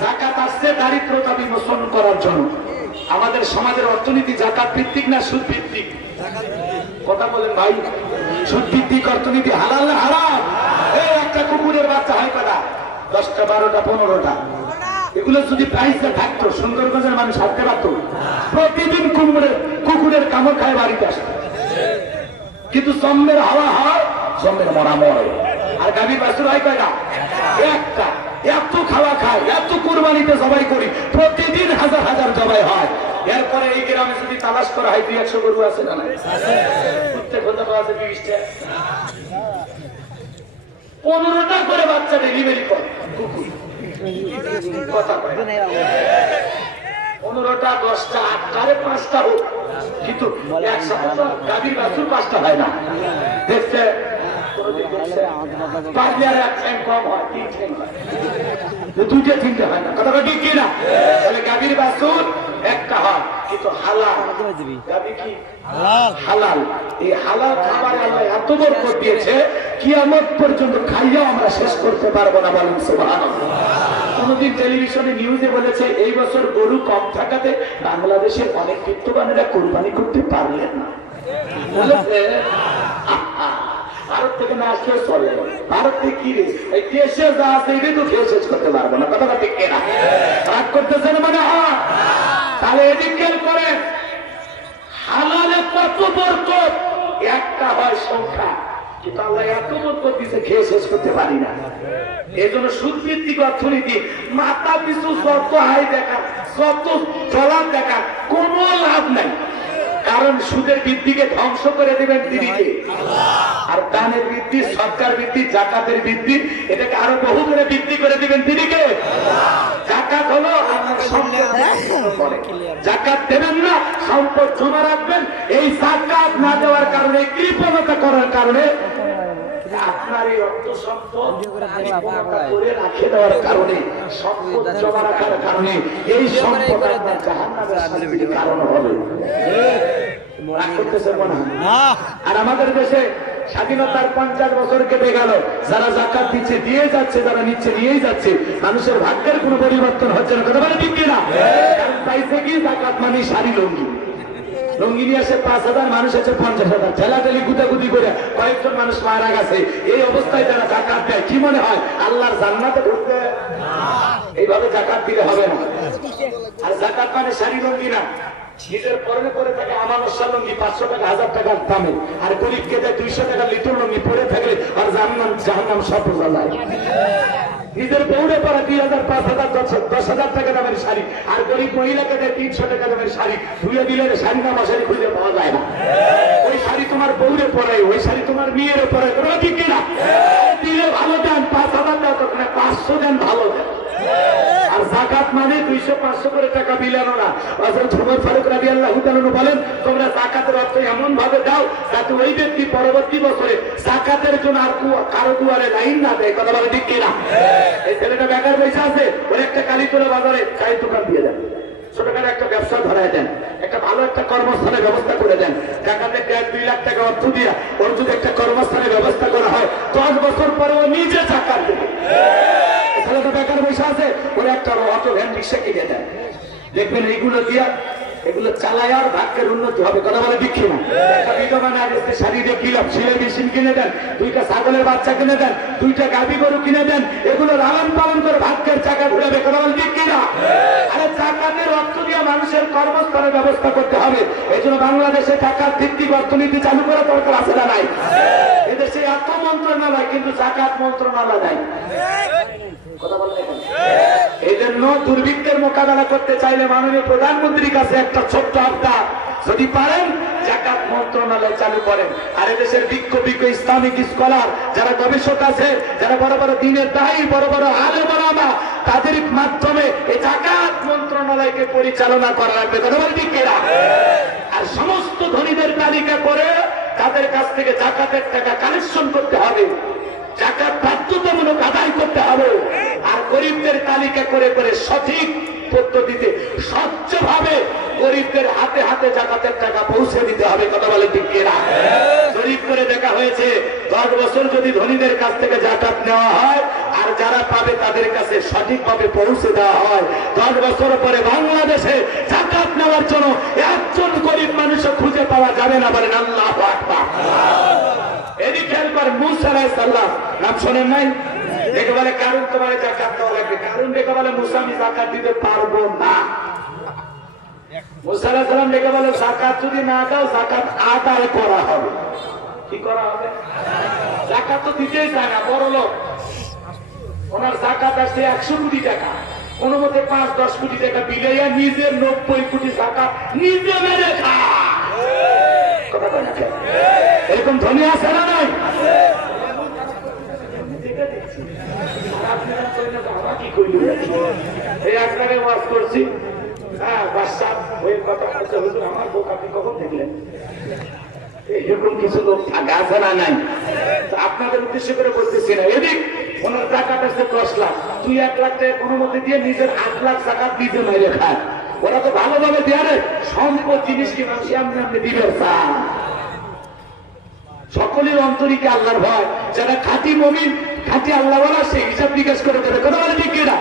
যাকাত আসছে দারিদ্রতা বিমোচন করার জন্য। আমাদের সমাজের অর্থনীতি যাকাত ভিত্তিক না সুদ ভিত্তিক? কথা বলেন ভাই, সুদ ভিত্তিক অর্থনীতি হালাল না হারাম? এই একটা কুকুরের বাচ্চা হয় কটা? 10টা 12টা 15টা। এগুলো যদি প্রাইসে থাকতো সুন্দরগঞ্জের মানুষ হাঁটতে পারত। প্রতিদিন কুকুরের কামড় খায় বাড়িতে আসতো, কিন্তু জম্মের হাওয়া হয়, জম্মের মরা মরে। আর গাভীর বাছুর হয় কয়টা? একটা। এত খাওয়া খায়, এত কুরবানিতে জবাই করি, প্রতিদিন হাজার হাজার জবাই হয়। এরপরে এই গ্রামে যদি তালাশ করা হয় 200 গরু আছে না? প্রত্যেক হতে আছে 20টা। 15টা করে বাচ্চা ডেলিভারি করে কুকুর। কথা কয় 15টা 10টা 8টারে 5টা হোক, কিন্তু একসাথে তো গাভীর বাছুর 5টা হয় না। দেখছে পারলে আর এক ঠ্যাং কম হয়, 3 ঠ্যাং হয়, 2টা 3টে হয় না। কথা ঠিক কিনা? তাহলে গাভীর বাছুর একটা হয়, কিন্তু হালাল। গাভী কি হালাল? এই হালাল খাবারে আল্লাহ এত বরকত দিয়েছে, কিয়ামত পর্যন্ত খাইয়াও আমরা শেষ করতে পারবো না। বলেন সুবহানাল্লাহ। কোনদিন টেলিভিশনে নিউজে বলেছে এই বছর গরু কম থাকাতে বাংলাদেশের অনেক বিত্তবানেরা কোরবানি করতে পারলেন না। বলেছে ভারত থেকে না আসলে চলে, ভারত থেকে কি রে এই দেশে যা আছে এটাই তো খেয়ে শেষ করতে পারবো না। কথা ঠিক কিনা? রাগ করতেছেন মানে? হ্যাঁ। তাহলে এদিক খেয়াল করেন, হালালে কত বরকত, একটা হয় সংখ্যা, কিন্তু আল্লাহ এত বরকত দিয়েছে খেয়ে শেষ করতে পারি না। এই জন্য সুদভিত্তিক অর্থনীতি মাথা পিছু যত হাই দেখা, যত ডলার দেখা, কোনো লাভ নাই। কারণ সুদের বৃদ্ধিকে ধ্বংস করে দেবেন তিনিকে, আর দানের বৃদ্ধি, সরকার বৃদ্ধি, জাকাতের বৃদ্ধি, এটাকে আরো বহু করে বৃদ্ধি করে দিবেন তিনিকে। জাকাত হলো আপনার সম্পদ, জাকাত দেবেন না, সম্পদ জমা রাখবেন। এই জাকাত না দেওয়ার কারণে, কৃপণতা করার কারণে, আপনার এই অর্থ সম্পদ করে রাখে দেওয়ার কারণে, সম্পদ জমা রাখার কারণে এই সম্পদ আপনার জাহান্নামের শাস্তির কারণ হবে। আর আমাদের দেশে স্বাধীনতার 50 বছর কেটে গেল, যারা জাকাত দিচ্ছে দিয়ে যাচ্ছে, যারা নিচ্ছে নিয়েই যাচ্ছে, মানুষের ভাগ্যের কোনো পরিবর্তন হচ্ছে না। কথা বলে ঠিক কিনা? পাইছে কি জাকাত মানে শাড়ি লুঙ্গি, লুঙ্গি নিয়ে আসে 5,000, মানুষ আছে 50,000, ঠেলাঠেলি গুতাগুতি করে কয়েকজন মানুষ মারা গেছে। এই অবস্থায় যারা জাকাত দেয়, কি মনে হয় আল্লাহর জান্নাতে ঢুকবে? এইভাবে জাকাত দিলে হবে না। আর জাকাত মানে শাড়ি লুঙ্গি না, নিজের পরনে পরে থাকে আমানসা লুঙ্গি 500 টাকা 1000 টাকার দামে, আর গরিবকে দেয় 200 টাকা লিটর লুঙ্গি পরে থাকলে আর জাহান্নাম সব বোঝা যায়। নিজের বউরে পরে 2,000 5,000 10,000 টাকা দামের শাড়ি, আর গরিব মহিলাকে দেয় 300 টাকা দামের শাড়ি, ধুয়ে দিলে শাড়ি না মশারি খুঁজে পাওয়া যায় না। ওই শাড়ি তোমার বউরে পরাই, ওই শাড়ি তোমার মেয়েরে পরাই, তোমরা ঠিক কিনা? দিলে ভালো দেন, 5,000 দাও, তো 500 দেন, ভালো দেন। আর জাকাত মানে 200-500 করে টাকা বিলানো না। হযরত ওমর ফারুক রাদিয়াল্লাহু তাআলা বলেন, তোমরা জাকাতের অর্থ এমন ভাবে দাও যাতে ওই ব্যক্তি পরবর্তী বছরে জাকাতের জন্য আর কারো দুয়ারে লাইন না দেয়। কথা বলে ঠিক কিনা? এই ছেলেটা বেকার পয়সা আছে, ওর একটা কালীতলা বাজারে চায়ের দোকান দিয়ে দেন, ছোটখাটো একটা ব্যবসা ধরায় দেন, একটা ভালো একটা কর্মস্থানের ব্যবস্থা করে দেন। জাকাতের 1.5-2 লাখ টাকা অর্থ দিয়ে ওর যদি একটা কর্মস্থানের ব্যবস্থা করা হয়, 10 বছর পরে ও নিজে জাকাত দেবে। ছেলেটা বেকার পয়সা আছে, ওরা একটা অটো ভ্যান রিক্সা কিনে দেন, দেখবেন এইগুলো দিয়া এগুলো চালায় আর ভাগ্যের উন্নতি হবে। কথা বলে দিচ্ছি না? একটা বিধবা নারী শাড়ি দিয়ে কিলাম, সিলাই মেশিন কিনে দেন, 2টা ছাগলের বাচ্চা কিনে দেন, 2টা গাভী গরু কিনে দেন, এগুলো লালন পালন করে ভাগ্যের চাকা ঘুরাবে। কথা বলে দিচ্ছি না? আরে জাকাতের অর্থ দিয়ে মানুষের কর্মস্থানের ব্যবস্থা করতে হবে। এই জন্য বাংলাদেশে জাকাত ভিত্তিক অর্থনীতি চালু করা দরকার আছে না নাই? এদেশে এত মন্ত্রণালয়, কিন্তু জাকাত মন্ত্রণালয় নাই। কথা বললে এই জন্য দুর্ভিক্ষের মোকাবেলা করতে চাইলে মাননীয় প্রধানমন্ত্রীর কাছে একটা ছোট্ট আবদার, যদি পারেন জাকাত মন্ত্রণালয় চালু করেন। আর এদেশের বিজ্ঞ ইসলামিক স্কলার যারা গবেষক আছে, যারা বড় বড় দিনের দায়ী, বড় বড় আলেম ওলামা, তাদের মাধ্যমে এই জাকাত মন্ত্রণালয়কে পরিচালনা করা লাগবে। কথা বলে ঠিক কিনা? আর সমস্ত ধনীদের তালিকা করে তাদের কাছ থেকে জাকাতের টাকা কালেকশন করতে হবে, জাকাত বাধ্যতামূলক আদায় করতে হবে। আর গরিবদের তালিকা করে করে সঠিক পদ্ধতিতে স্বচ্ছভাবে গরিবদের হাতে হাতে জাকাতের টাকা পৌঁছে দিতে হবে। কথা বলে ঠিক কিনা? জরিপ করে দেখা হয়েছে 10 বছর যদি ধনীদের কাছ থেকে জাকাত নেওয়া হয় আর যারা পাবে তাদের কাছে সঠিকভাবে পৌঁছে দেওয়া হয়। 10 বছর পরে বাংলাদেশে যাকাত নেওয়ার জন্য একজন গরিব মানুষও খুঁজে পাওয়া যাবে না। বলেন আল্লাহু আকবার। এদিকে একবার মুসা আলাইহিস সালাম নাম শোনেন নাই? দেখে বলে কারণ তোমার যাকাত দেওয়া লাগবে। কারণ দেখে বলে মুসা আমি যাকাত দিতে পারবো না। মুসা আলাইহিস সালাম দেখে বলে যাকাত যদি না দাও যাকাত আদায় করা হবে। কি করা হবে? যাকাত তো দিতেই চায় না, বড় লোক। ওনার যাকাত আসছে 100 কোটি টাকা। কোন মতে 5-10 কোটি টাকা বিলাইয়া নিজের 90 কোটি যাকাত নিজে মেরে খায়। কথা বলেন না? এরকম ধনী আছে না নাই? এই একবারে ওয়াজ করছি। হ্যাঁ, বাদশা ওই কথা বলছে, হুজুর আমার বউ আপনি কখন দেখলেন? এরকম কিছু লোক থাকে আছে না নাই? আপনাদের উদ্দেশ্য করে বলতেছি না। এদিক ওনার টাকাটা আসছে 10 লাখ, 2-1 লাখ টাকা কোনো মধ্যে দিয়ে নিজের 8 লাখ টাকা নিজে মেরে খায়। ওরা তো ভালোভাবে দেয় রে, সম্পদ জিনিস কি মানুষ এমনি দিবে। সকলের অন্তরিকে আল্লাহর ভয়, যারা খাঁটি মুমিন খাঁটি আল্লাহ বলা সে হিসাব নিকাশ করে দেবে। কথা বলে ঠিক কিনা?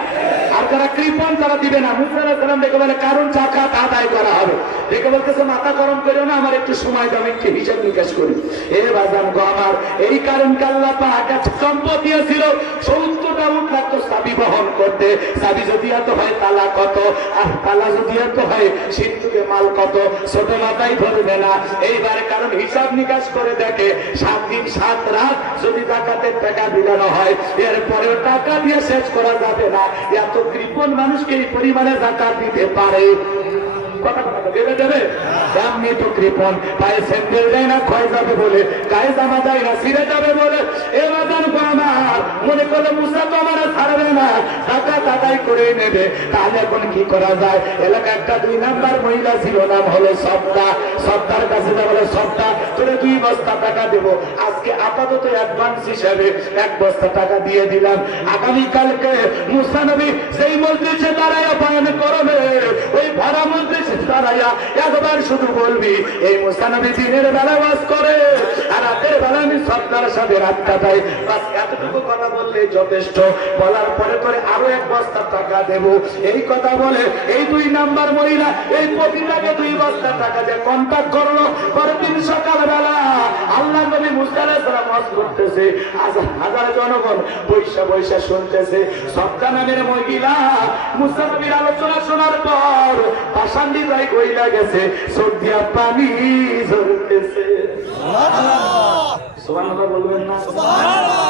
আর যারা কৃপণ তারা দিবে না। মুসা আলাইহিস সালাম দেখে বলে কারণ যাকাত আদায় করা হবে। দেখে বলতেছে মাথা গরম করো না, আমার একটু সময় দাও, একটু হিসাব নিকাশ করি। এ বাজান গো আমার, এই কারণকে আল্লাহ পাক সম্পদ দিয়েছিল 70টা উট লাগতো চাবি বহন করতে। চাবি যদি এত হয় তালা কত, আর তালা যদি এত হয় সিন্ধুকে মাল কত, ছোট মাথায় ধরবে না। এইবার কারণ হিসাব নিকাশ করে দেখে 7 দিন 7 রাত যদি যাকাতের টাকা বিলানো হয়, এরপরেও টাকা দিয়ে শেষ করা যাবে না। এত কৃপণ মানুষকে এই পরিমাণে যাকাত দিতে পারে। কথা দেবে দেবে এমনি তো কৃপণ, পায়ে স্যান্ডেল দেয় না ক্ষয় যাবে বলে, গায়ে জামা দেয় না ছিঁড়ে যাবে বলে। এ বাজান আমার মনে করলে মুসা তো আমার ছাড়বে না, যাকাত আদায় করে নেবে। তাহলে এখন কি করা যায়? এলাকা একটা 2 নাম্বার মহিলা ছিল, নাম হলো সপ্তাহ। সপ্তাহের কাছে যা বলে সপ্তাহ তোরে 2 বস্তা টাকা দেবো, আজকে আপাতত অ্যাডভান্স হিসাবে 1 বস্তা টাকা দিয়ে দিলাম। আগামীকালকে মুসা নবী সেই মসজিদে দাঁড়ায় বয়ান করবে, ওই ভরা মসজিদ দাঁড়াইয়া একবার শুধু বলবি এই মুসা নবী দিনের বেলা ওয়াজ করে আর রাতের বেলা আমি সপ্তাহের সাথে রাত কাটাই। বাস এতটুকু কথা বললে যথেষ্ট। বলার পরে করে আরো 1 বস্তা টাকা দেব। এই কথা বলে এই 2 নাম্বার মহিলা এই পতিতাকে 2 বস্তা টাকা দিয়ে কন্ট্যাক্ট করলো। পরের দিন সকালবেলা আল্লাহ নবী মুসা আলাইহিস সালাম ওয়াজ করতেছে, হাজার জনগণ বৈশা বৈশা শুনতেছে। সপ্তাহ নামের মহিলা মুসা নবীর আলোচনা শোনার পর পাশান্ডি যাই গইলা গেছে, চোখ দিয়া পানি ঝরতেছে। সুবহানাল্লাহ বলবেন না? সুবহানাল্লাহ।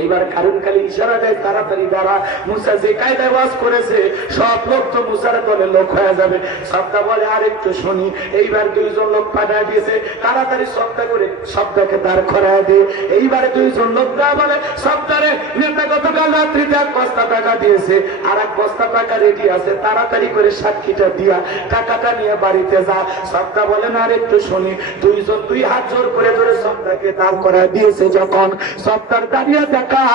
এইবার কারণ খালি ইশারা দেয় তাড়াতাড়ি দ্বারা। মুসা যে কায়দায় ওয়াজ করেছে সব লোক তো মুসার দলে লোক হয়ে যাবে। সপ্তাহ বলে আর একটু শুনি। এইবার 2 জন লোক পাঠায় দিয়েছে, তাড়াতাড়ি সপ্তাহ করে সপ্তাহকে দাঁড় করায় দিয়ে। এইবারে 2 জন লোক দেওয়া বলে সপ্তাহে নেতা গতকাল রাত্রিতে 1 বস্তা টাকা দিয়েছে, আর 1 বস্তা টাকা রেডি আছে, তাড়াতাড়ি করে সাক্ষীটা দিয়া টাকাটা নিয়ে বাড়িতে যা। সপ্তাহ বলে না আর একটু শুনি। 2 জন 2 হাত জোর করে ধরে সপ্তাহকে দাঁড় করায় দিয়েছে। যখন সপ্তাহ দাঁড়িয়ে দেখা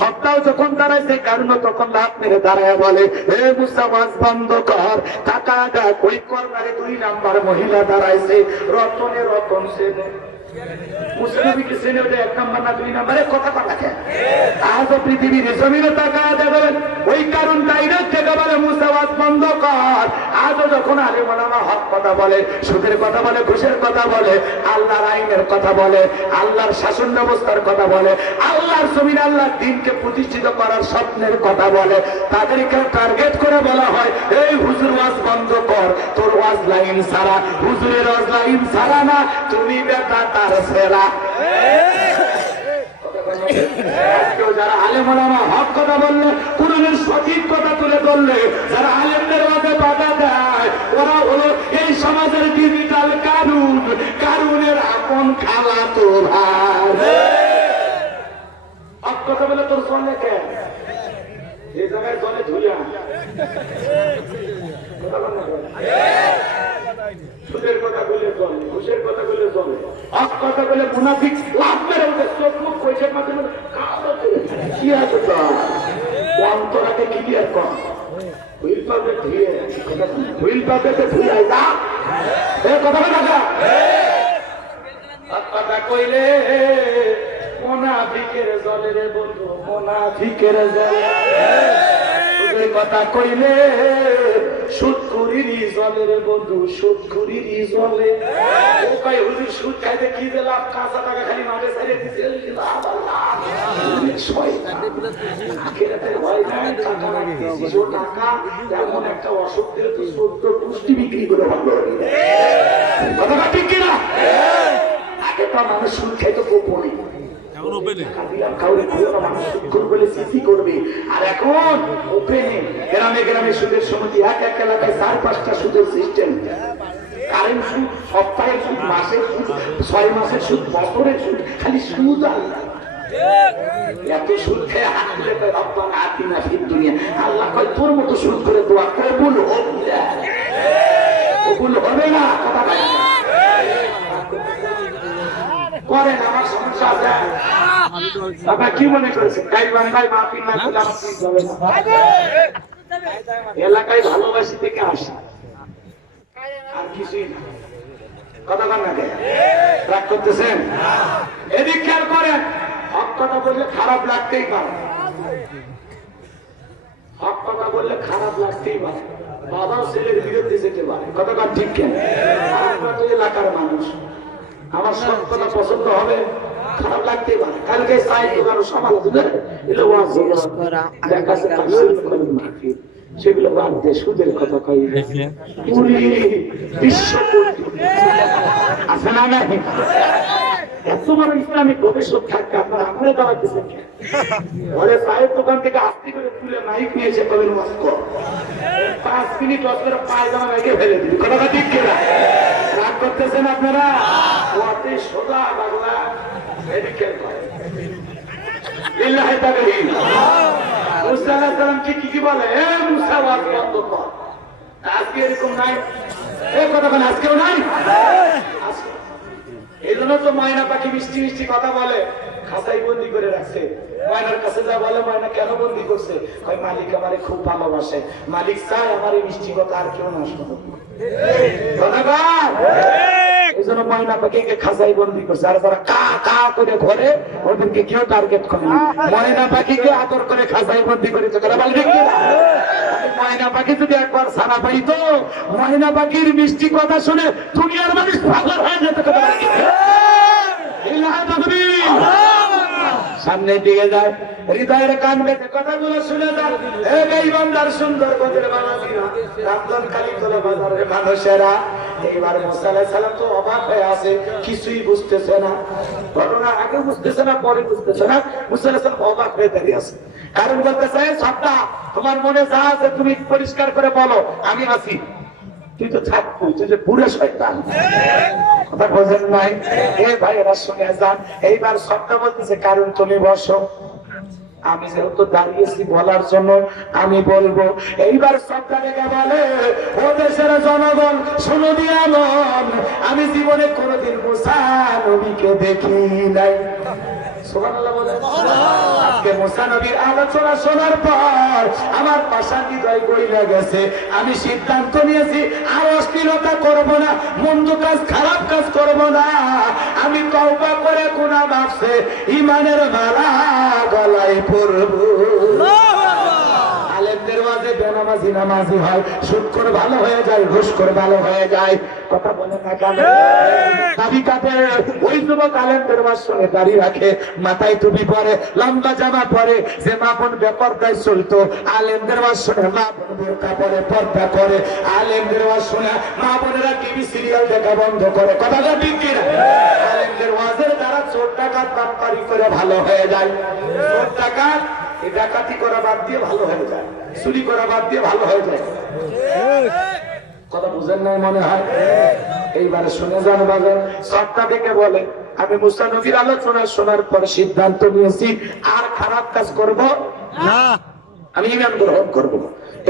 সপ্তাহ যখন দাঁড়াইছে কারণ তখন লাভ মেরে দাঁড়ায় বলে হে মুসা ওয়াজ বন্ধ কর, টাকা দেখ। ওই কর্নারে 2 নাম্বার মহিলা দাঁড়াইছে, রতনে রতন সেনে। মুসলিমকে সেনে ওটা 1 নাম্বার না 2 নাম্বারে কথা থাকে। আজও পৃথিবীর জমিনে টাকা দেবেন ওই কারণ ডাইরেক্ট থেকে বলে মুসা ওয়াজ বন্ধ কর। আজও যখন আলেম ওলামা হক কথা বলে, সুদের কথা বলে, ঘুষের কথা বলে, আল্লাহর আইনের কথা বলে, আল্লাহর শাসন ব্যবস্থার কথা বলে, আল্লাহর জমিন আল্লাহর দিনকে প্রতিষ্ঠিত করার স্বপ্নের কথা বলে, তাদেরকে টার্গেট করে বলা হয় এই হুজুর ওয়াজ বন্ধ কর, তোর ওয়াজ লাইন সারা। হুজুরের ওয়াজ লাইন সারা না, তুমি বেটা তার সেরা। যারা আলেম ওলামা হক কথা বললে, কুরআনের সঠিক কথা তুলে ধরলে, যারা আলেমদের মাঝে বাধা দেয়, ওরা হলো এই সমাজের ডিজিটাল কারুন, কারুনের আপন খালাতো ভাই। হক কথা বলে তোর চলে কেন? এই জায়গায় চলে ধুলিয়া সুদের কথা বলে চলে, ঘুষের কথা বলে চলে, হক কথা বলে মুনাফিক লাভ মেরে ওঠে। চোখ মুখ পয়সার মাধ্যমে কি আছে তো অন্তরাকে ক্লিয়ার কর। হুইল পাবে ধুয়ে, হুইল পাবে ধুয়ে যা কথা বলে কথা কইলে মুনাফিকের জলে রে বন্ধু, মুনাফিকের জলে সুদের কথা কইলে সুদখুরিরই জলে রে বন্ধু, সুদখুরিরই জলে। ও কয় হুজুর সুদ খাইতে কি যে লাভ, কাঁচা টাকা খালি মাঠে ছাড়িয়ে দিছে, লাভ আর লাভ। শয়তান আখিরাতের ভয় নাই, টাকা রাখতেছিস, ও টাকা এমন একটা অসুখ দিলে তো 14 পুষ্টি বিক্রি করে ভালো হবে। কথাটা ঠিক কিনা? আগে তো মানুষ সুদ খাইতো গোপনে, আর এখন ওপেনে গ্রামে গ্রামে সুদের সমিতি, এক এক এলাকায় 4-5টা সুদের সিস্টেম। কারেন্ট সুদ, সপ্তাহের সুদ, মাসের সুদ, 6 মাসের সুদ, বছরের সুদ, খালি সুদ আর এত সুদ খেয়ে হাত তুলে রব্বানা আতিনা ফিদ দুনিয়া। আল্লাহ কয় তোর মতো সুদ করে দোয়া কবুল হবে, কবুল হবে না। কথা করেন, আমার সমস্যা আছে। আপনার কি মনে করেছেন গাইবান ভাই মাহফিল না করলে আমার ঠিক হবে না? এলাকায় ভালোবাসি থেকে আসে, আর কিছুই না। কথা বল না, রাগ করতেছেন? এদিক খেয়াল করেন, হক কথা বললে খারাপ লাগতেই পারে, হক কথা বললে খারাপ লাগতেই পারে, বাবাও ছেলের বিরুদ্ধে যেতে পারে। কথা ঠিক কেন? আমরা তো এলাকার মানুষ, আমার সব কথা পছন্দ হবে, খারাপ লাগতেই পারে। কালকে সমালোচনা সেগুলো বাদ দিয়ে সুদের কথা কই, বিশ্ব আছে না নাই? এত বড় ইসলামিক গবেষক থাকতে আপনারা আমাদের দাওয়াত দিচ্ছেন কেন? ঘরে চায়ের দোকান থেকে আস্তে করে তুলে মাইক নিয়েছে, কবেন 5 মিনিট অস্ত্র পায়জামা রেখে ফেলে দিবি। কথাটা ঠিক কিনা? রাগ করতেছেন আপনারা? ওতে সোজা বাংলা এদিকে লিল্লাহি তাকবীর। মুসা আলাইহিস সালাম কি বলে? এ মুসা ওয়াজ বন্ধ কর। আজকে এরকম নাই, এই কথা বলে আজকেও নাই। এই জন্য তো ময়না পাখি মিষ্টি মিষ্টি কথা বলে, খাঁচাই বন্দি করে রাখছে। ময়নার কাছে যা বলে, ময়না কেন বন্দি করছে? ওই মালিক আমারে খুব ভালোবাসে, মালিক চায় আমার এই মিষ্টি কথা আর কেউ না শোনো। এই জন্য ময়না পাখিকে খাঁচাই বন্দি করছে, আর যারা কা কা করে ঘরে ওদেরকে কেউ টার্গেট করে না। ময়না পাখিকে আদর করে খাঁচাই বন্দি করেছে। ময়না পাখি যদি একবার সারা পাইতো, ময়না পাখির মিষ্টি কথা শুনে দুনিয়ার মানুষ পাগল হয়ে যেত। সামনে দিকে যায়, হৃদয়ের কান বেঁধে কথাগুলো শুনে যান। এই বান্দার সুন্দর বদের বাজারের মানুষেরা এইবার মুসা আলাইহিস সালাম তো অবাক হয়ে আছে, কিছুই বুঝতেছে না। ঘটনা আগে বুঝতেছে না, পরে বুঝতেছে না। মুসা আলাইহিস সালাম অবাক হয়ে দাঁড়িয়ে আছে। কারণ বলতেছে, সবটা তোমার মনে যা আছে তুমি পরিষ্কার করে বলো, আমি আছি। তুই তো থাকবো, তুই যে পুরো শয়তান। কথা বোঝেন নাই? এ ভাইয়েরা শুনে যান। এইবার সবটা বলতেছে, কারণ তুমি বসো, আমি যেহেতু দাঁড়িয়েছি বলার জন্য আমি বলবো। এইবার সবটা দেখে বলে, ও দেশের জনগণ শোনো দিয়া মন, আমি জীবনে কোনোদিন মুসা নবীকে দেখি নাই। সুবহানাল্লাহ বলেন। আজকে মুসা নবীর আলোচনা শোনার পর আমার পাশা হৃদয় গইলা গেছে। আমি সিদ্ধান্ত নিয়েছি আর অশ্লীলতা করব না, মন্দ কাজ খারাপ কাজ করব না। আমি তওবা করে গুনাহ মাফছে ঈমানের মালা গলায় পরব। আলেমদের মাঝে বেনামাজি নামাজি হয়, সুদখোর ভালো হয়ে যায়, ঘুষখোর ভালো হয়ে যায়। কথা বলে না কেন? দাবি কাটে ওই যুবক আলেমদের মাঝ সঙ্গে দাঁড়িয়ে রাখে, মাথায় টুপি পরে, লম্বা জামা পরে, যে মা বোন বেপরদায় চলতো, আলেমদের মাঝ শুনে মা বোন বোরকা পরে, পর্দা করে। আলেমদের মাঝ শুনে মা বোনেরা টিভি সিরিয়াল দেখা বন্ধ করে। কথাটা ঠিক কিনা? আলেমদের ওয়াজের দ্বারা চোর ডাকাত বাটপারি করে ভালো হয়ে যায়। চোর ডাকাত এই ডাকাতি করা বাদ দিয়ে ভালো হয়ে যায়, চুরি করা বাদ দিয়ে ভালো হয়ে যায়। কথা বুঝেন নাই মনে হয়? এইবারে শুনে যান বাজার। সবটা দেখে বলে, আমি মুসা নবীর আলোচনা শোনার পর সিদ্ধান্ত নিয়েছি আর খারাপ কাজ করব না, আমি ঈমান গ্রহণ করব।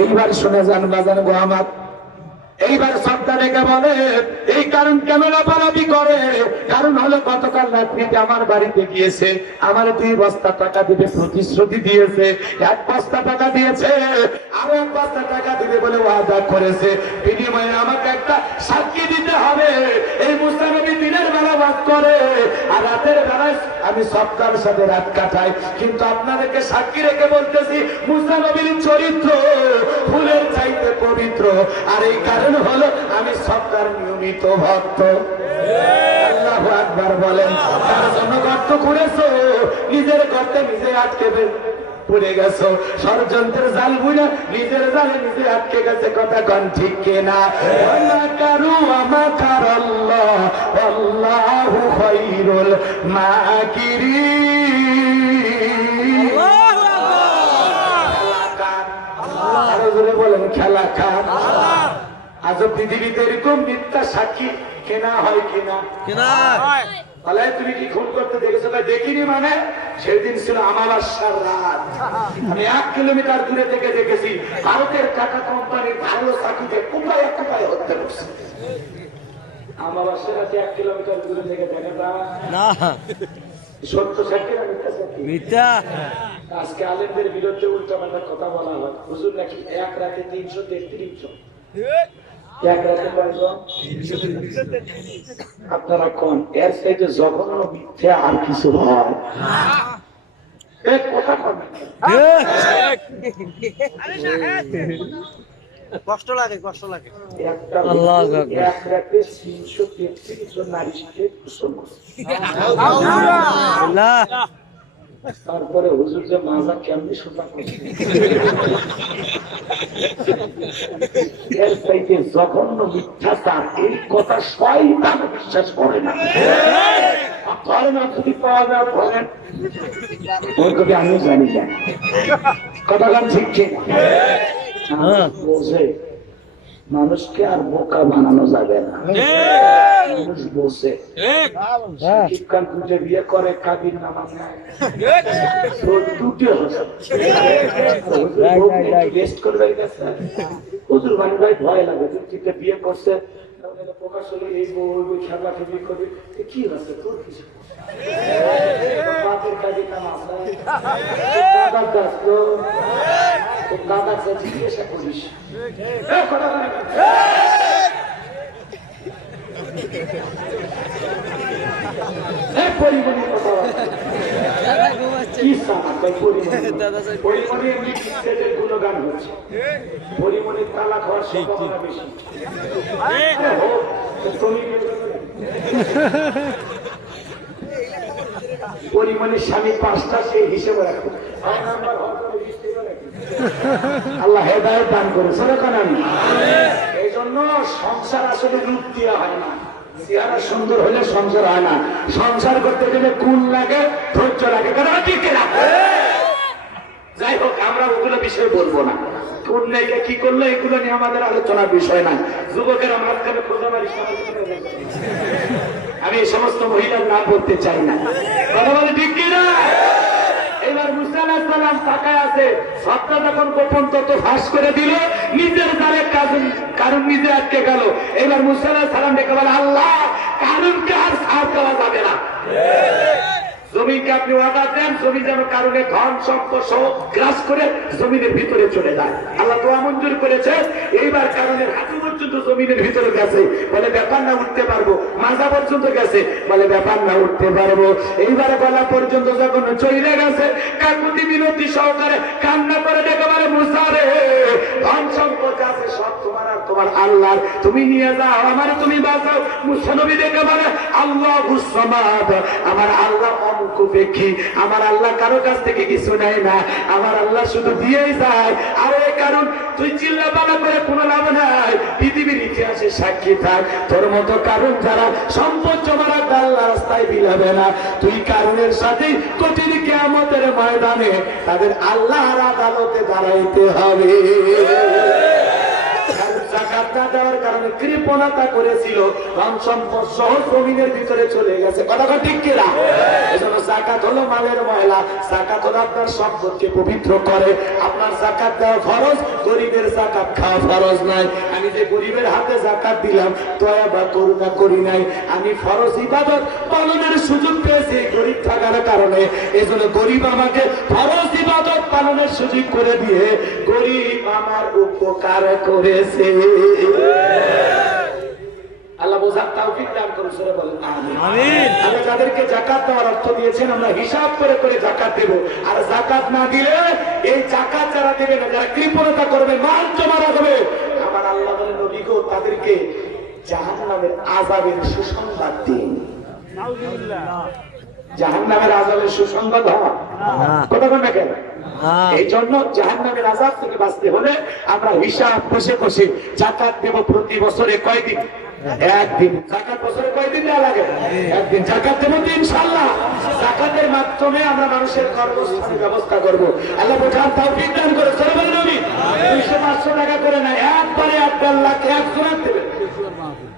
এইবার শুনে যান বাজার গো আমার। এইবার সপ্তাহ রেখে বলে এই কারণ কেন লাফালাফি করে? কারণ হলো গতকাল রাত্রিতে আমার বাড়িতে গিয়েছে, আমার 2 বস্তা টাকা দিবে প্রতিশ্রুতি দিয়েছে, 1 বস্তা টাকা দিয়েছে, আরো 1 বস্তা টাকা দিবে বলে ওয়াদা করেছে। বিনিময়ে আমাকে একটা সাক্ষী দিতে হবে। এই মুসা নবী দিনের বেলা বাস করে আর রাতের বেলায় আমি সপ্তাহের সাথে রাত কাটাই, কিন্তু আপনাদেরকে সাক্ষী রেখে বলতেছি মুসা নবীর চরিত্র ফুলের চাইতে পবিত্র। আর এই কারণ হলো আমি সপ্তাহের নিয়মিত ভক্ত। আল্লাহু আকবার বলেন। তার জন্য গর্ত করেছো, নিজের গর্তে নিজে আটকে পড়ে গেছো, ষড়যন্ত্রের জাল বুঝে নিজের জালে নিজে আটকে গেছে। কথা কন ঠিক কিনা? কারু আমাকার আল্লাহ আল্লাহু খায়রুল মাকিরিন। আরো জোরে বলেন খেলা কার? আজ পৃথিবীতে এরকম মিথ্যা সাক্ষী কেনা হয় কিনা? বলে তুমি কি খুন করতে দেখেছো? দেখিনি। মানে সেদিন ছিল আমাবস্যার রাত, আমি 1 কিলোমিটার দূরে থেকে দেখেছি ভারতের টাটা কোম্পানির ভালো চাকরিতে কোপায় হত্যা করছে। আমাবস্যার রাতে 1 কিলোমিটার দূরে থেকে দেখে না সত্য সাক্ষী না মিথ্যা? আজকে আলেমদের বিরুদ্ধে উল্টাপাল্টা কথা বলা হয়। হুজুর নাকি 1 রাতে 333 জন, 1 রাতে কয়জন? আপনারা কোন এর সাইডে জঘন্য মিথ্যা আর কিছু হয়? কথা কন, কষ্ট লাগে, কষ্ট লাগে। আল্লাহু আকবার। 1 রাতে 333 জন নারী সাথে গোসল করছে। তারপরে হুজুর যে মাজা কেমনি সোজা করছে, এর চাইতে জঘন্য মিথ্যাচার এই কথা শয়তান বিশ্বাস করে না। যদি পাওয়া যায় বলেন, ওই কবি আমিও জানি না। কথা গান ঠিক ঠিক বোঝে, মানুষকে আর বোকা বানানো যাবে না। মানুষ বোঝে, শিক্ষান খুঁজে বিয়ে করে, কাবির নামাজ নেয়, দুটি রেস্ট করবে গেছে। হুজুর ভাই ভয় লাগে, দুটিতে বিয়ে করছে, প্রকাশ হলে এই বউ খেলা খেলি করবে, কি হচ্ছে তোর কিছু বাপের কাবির নামাজ দাদার কাছে জিজ্ঞাসা করিস। পরিমাণের কথা কি পরিমাণে এমনি গুণগান হচ্ছে, পরিমাণের তালাক হওয়ার সম্ভাবনা বেশি। পরিমাণের স্বামী 5টা সেই হিসেবে রাখো। আল্লাহ হেদায়েত দান করে এই জন্য সংসার আসলে রূপ দেওয়া হয় না, চেহারা সুন্দর হলে সংসার হয় না। সংসার করতে গেলে কুল লাগে, ধৈর্য লাগে। যাই হোক, আমরা ওগুলো বিষয়ে বলবো না। কোন নায়িকা কি করলো এগুলো নিয়ে আমাদের আলোচনার বিষয় না। যুবকেরা মাঝখানে খোঁজা মারি, আমি এই সমস্ত মহিলার নাম বলতে চাই না। কথা বলে ঠিক কিনা? এবার মুসা আলাইহিস সালাম তাকায় আছে, সত্তা যখন গোপন তথ্য ফাঁস করে দিল, নিজের দ্বারে কারণ নিজে আটকে গেল। এবার মুসা আলাইহিস সালাম ডেকে বলে, আল্লাহ কারণকে আর ছাড় দেওয়া যাবে না। জমিকে আপনি অর্ডার দেন, জমি যেন কারণে ধন সম্পদ সহ গ্রাস করে জমিনের ভিতরে চলে যায়। আল্লাহ দোয়া মঞ্জুর করেছে। এইবার কারণের হাঁটু পর্যন্ত জমিনের ভিতরে গেছে, বলে ব্যাপার না উঠতে পারবো। মাজা পর্যন্ত গেছে, বলে ব্যাপার না উঠতে পারবো। এইবার গলা পর্যন্ত যখন চলে গেছে, কাকুতি বিনতি সহকারে কান্না করে ডেকে বলে, মুসা রে, ধন সম্পদ আছে সব তোমার আর তোমার আল্লাহর, তুমি নিয়ে যাও, আমার তুমি বাঁচাও। মুসা নবী ডেকে বলে, আল্লাহুস সামাদ, আমার আল্লাহ দেখি, আমার আল্লাহ কারো কাছ থেকে কিছু নেয় না, আমার আল্লাহ শুধু দিয়েই যায়। আর এই কারণ তুই চিল্লা পালা করে কোনো লাভ নাই। পৃথিবীর ইতিহাসে সাক্ষী থাক, তোর মতো কারণ যারা সম্পদ জমা রাখবে আল্লাহ রাস্তায় বিলাবে না, তুই কারণের সাথে কঠিন কিয়ামতের ময়দানে তাদের আল্লাহর আদালতে দাঁড়াইতে হবে। জাকাত না দেওয়ার কারণে কৃপণতা করেছিল, ধন সম্পদ সহ জমিনের ভিতরে চলে গেছে। কথা ঠিক কিনা? এজন্য জাকাত হলো মালের ময়লা। জাকাত হলো আপনার সম্পদকে পবিত্র করে। আপনার জাকাত দেওয়া ফরজ, গরিবের জাকাত খাওয়া ফরজ নয়। আমি যে গরিবের হাতে যাকাত দিলাম দয়া বা করুণা করি নাই, আমি ফরজ ইবাদত পালনের সুযোগ পেয়েছি গরিব থাকার কারণে। এজন্য গরিব আমাকে ফরজ ইবাদত পালনের সুযোগ করে দিয়ে গরিব আমার উপকার করেছে। আল্লাহ বোঝার তৌফিক দান করুন, সূরা বলেন আমিন। আল্লাহ যাদেরকে যাকাত দেওয়ার অর্থ দিয়েছেন আমরা হিসাব করে করে যাকাত দেব। আর যাকাত না দিলে এই যাকাত যারা দেবে না, যারা কৃপণতা করবে, মান জমা রাখবে, আমার আল্লাহ বলেন নবী গো তাদেরকে জাহান্নামের আযাবের সুসংবাদ দিন। জাহান্নামের আযাবের সুসংবাদ হয় কথা বলেন না কেন? এই জন্য জাহান্নামের আযাব থেকে বাঁচতে হলে আমরা হিসাব বসে বসে যাকাত দেব। প্রতি বছরে কয়দিন? একদিন। যাকাত বছরে কয়দিন দেওয়া লাগে? একদিন। যাকাত দেব ইনশাআল্লাহ। যাকাতের মাধ্যমে আমরা মানুষের কর্মসংস্থানের ব্যবস্থা করব। আল্লাহ বোঝার তৌফিক দান করে। সরে বলেন আমিন। 200-500 টাকা করে না, একবারে 1.5 লাখ একজনের দেবে।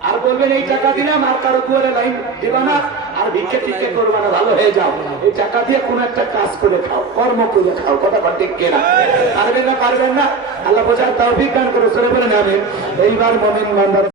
আর বলবেন এই টাকা দিলাম আর কারো দুয়ারে লাইন দিবা না, আর ভিক্ষে টিক্ষে করবা না, ভালো হয়ে যাও। এই টাকা দিয়ে কোন একটা কাজ করে খাও, কর্ম করে খাও। কথা ঠিক কিনা? পারবেন না? পারবেন না? আল্লাহ বোঝার তৌফিক দান করে। সরে বলেন আমিন। এইবার মুমিন বান্দার